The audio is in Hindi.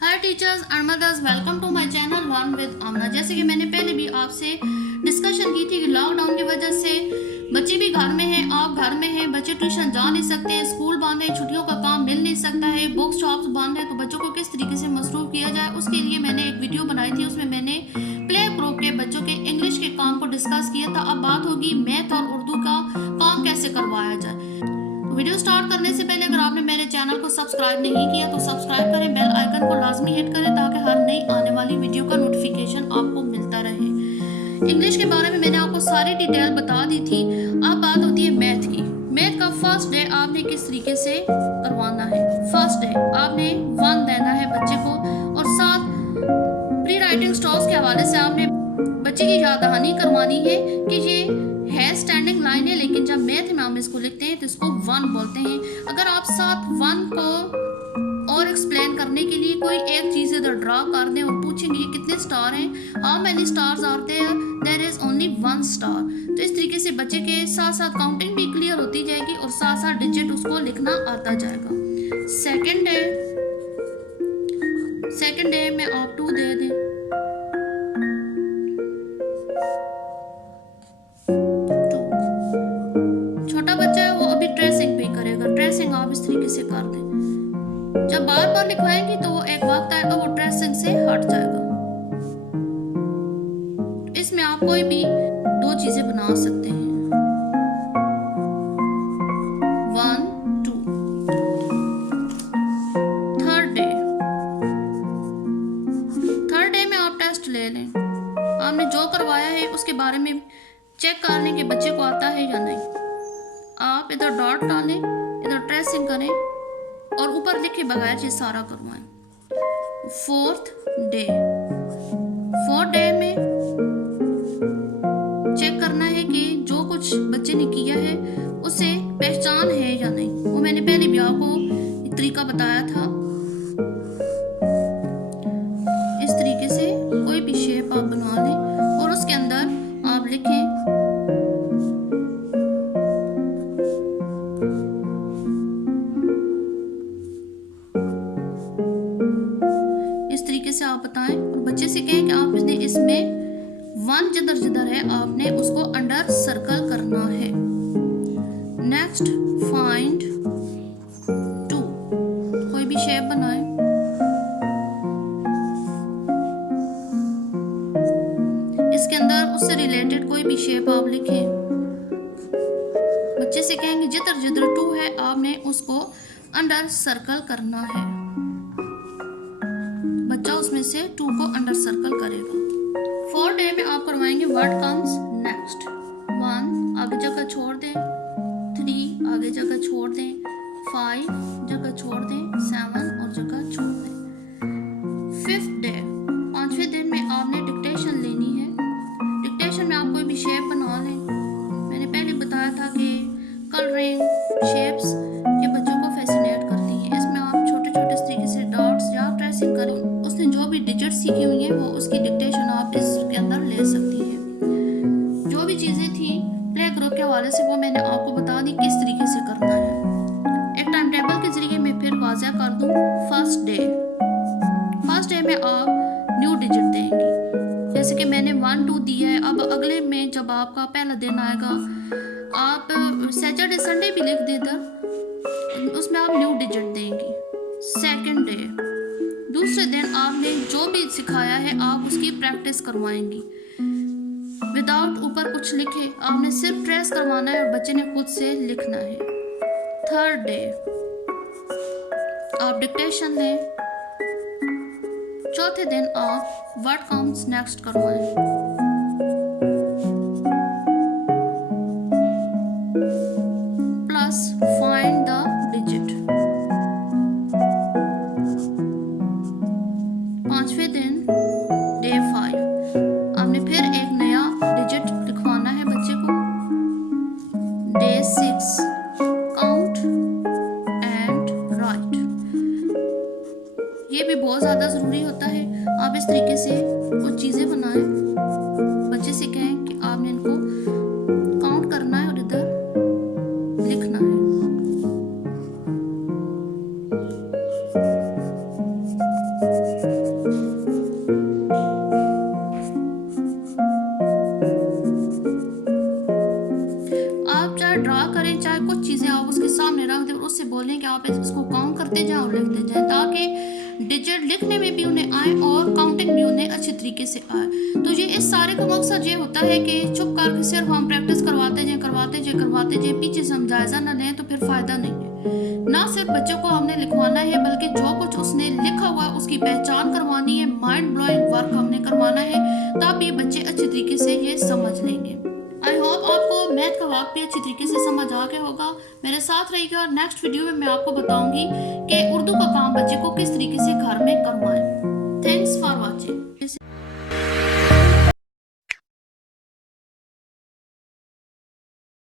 Hi teachers and mothers, welcome to my channel learn with Amna. जैसे कि मैंने पहले भी आपसे डिस्कशन की थी कि लॉकडाउन की वजह से बच्चे भी घर में हैं, आप घर में हैं, बच्चे ट्यूशन जा नहीं सकते हैं, स्कूल बंद है, छुट्टियों का काम मिल नहीं सकता है, बुक शॉप्स बंद है, तो बच्चों को किस तरीके से मसरूफ किया जाए उसके लिए मैंने एक वीडियो बनाई थी। उसमें मैंने प्ले ग्रुप के बच्चों के इंग्लिश के काम को डिस्कस किया था। अब बात होगी मैथ और उर्दू का काम कैसे करवाया जाए। वीडियो स्टार्ट करने से पहले अगर आपने मेरे चैनल को सब्सक्राइब नहीं किया तो सब्सक्राइब करें, बेल आइकन को लाजमी हिट करें ताकि हर नई आने वाली वीडियो का नोटिफिकेशन आपको मिलता रहे। इंग्लिश के बारे में मैंने आपको सारी डिटेल बता दी थी। अब बात होती है मैथ की। मैथ का फर्स्ट डे आपने किस तरीके से करवाना है। फर्स्ट डे आपने 1 देना है बच्चे को और साथ प्री राइटिंग स्टॉक्स के हवाले से आपने बच्चे की याद दहानी करवानी है कि ये है स्टैंडिंग लाइन है, लेकिन जब मैथ में हम इसको लिखते हैं तो इसको 1 बोलते हैं। अगर आप साथ 1 को और एक्सप्लेन करने के लिए कोई एक चीज़ इधर ड्रा कर दें और पूछेंगे कितने स्टार हैं, how many stars are there, there is only 1 star, तो इस तरीके से बच्चे के साथ साथ काउंटिंग भी क्लियर होती जाएगी और साथ साथ डिजिट उसको लिखना आता जाएगा। सेकेंड डे में आप 2 दे दें। ट्रेसिंग आप इस तरीके से कर दें। जब बार बार लिखवाएंगे तो वो एक वक्त आएगा वो ट्रेसिंग से हट जाएगा। इसमें आप कोई भी 2 चीजें बना सकते हैं, 1 2। थर्ड डे में आप टेस्ट ले लें। आपने जो करवाया है उसके बारे में चेक कर लें कि बच्चे को आता है या नहीं। आप इधर डॉट डालें, इधर ट्रेसिंग करें और ऊपर लिखे बगैर ये सारा करवाएं। फोर्थ डे में चेक करना है कि जो कुछ बच्चे ने किया है उसे पहचान है या नहीं। वो मैंने पहले भी आपको एक तरीका बताया था। इस तरीके से कोई भी शेप आप बना लें और उसके अंदर आप लिखें से आप बताएं और बच्चे से कहें कि आपने इसमें 1 जिधर है आपने उसको अंडर सर्कल करना है। नेक्स्ट फाइंड 2, कोई भी शेप बनाएं। इसके अंदर उससे रिलेटेड कोई भी शेप आप लिखें। बच्चे से कहेंगे जिधर 2 है आपने उसको अंडर सर्कल करना है। बच्चा उसमें से 2 को अंडर सर्कल करेगा। 4 डे में आप करवाएंगे व्हाट कम्स नेक्स्ट। 1 आगे जगह छोड़ दें, 3 आगे जगह छोड़ दें, 5 जगह छोड़ दें, 7 और जगह छोड़ दें। 5th डे 5वें दिन में आपने डिक्टेशन लेनी है। डिक्टेशन में आप कोई भी शेप बना लें। मैंने पहले बताया था कि कलरिंग शेप्स ये बच्चों को फैसिनेट करती हैं। इसमें आप छोटे छोटे इस तरीके से डॉट्स या ट्रेसिंग करें। उसने जो भी डिजिट सीखी हुई है वो उसकी डिक्टेशन आप इसके अंदर ले सकती है। जो भी चीज़ें थी प्ले ग्रुप के हवाले से वो मैंने आपको बता दी किस तरीके से करना है। एक टाइम टेबल के जरिए मैं फिर वाज़ह कर दूं। फर्स्ट डे में आप न्यू डिजिट देंगी। जैसे कि मैंने 1 2 दिया है। अब अगले में जब आपका पहला दिन आएगा आप सैटरडे संडे भी लिख दें, उसमें आप न्यू डिजिट देंगी। सेकेंड डे दूसरे दिन आपने जो भी सिखाया है आप उसकी प्रैक्टिस करवाएंगी। विदाउट ऊपर कुछ लिखे आपने सिर्फ ट्रेस करवाना है और बच्चे ने खुद से लिखना है। थर्ड डे आप डिक्टेशन लें। चौथे दिन आप व्हाट कम्स नेक्स्ट करवाएं। Find the digit। 5वें दिन डे 5 आपने फिर एक नया डिजिट लिखवाना है बच्चे को। Day 6 count and right. ये भी बहुत ज़्यादा ज़रूरी होता है। आप इस तरीके से कुछ चीज़ें बनाएं। बच्चे से कहें कि आपने इनको काउंट करना है और इधर लिखना है। आप चाहे ड्रा करें, चाहे कुछ चीज़ें आप उसके सामने रख दें और उससे बोलें कि आप इसको काउंट करते जाएं और लिखते जाएं, ताकि डिजिट लिखने में भी उन्हें आए और काउंटिंग भी उन्हें अच्छी तरीके से आए। तो ये इस सारे का मकसद ये होता है कि चुप करके सिर्फ हम प्रैक्टिस करवाते जाएं, पीछे से हम जायज़ा ना लें तो फिर फ़ायदा नहीं है। ना सिर्फ बच्चों को हमने लिखवाना है, बल्कि जो कुछ उसने लिखा हुआ है उसकी पहचान करवानी है, माइंड ब्लोइंग वर्क हमने करवाना है, तब ये बच्चे अच्छे तरीके से ये समझ लेंगे। आई होप आपको मैथ का वर्क भी अच्छी तरीके से समझ आ गया होगा। मेरे साथ रहिएगा और नेक्स्ट वीडियो में मैं आपको बताऊंगी कि उर्दू का काम बच्चे को किस तरीके से घर में करवाएं। Thanks for watching.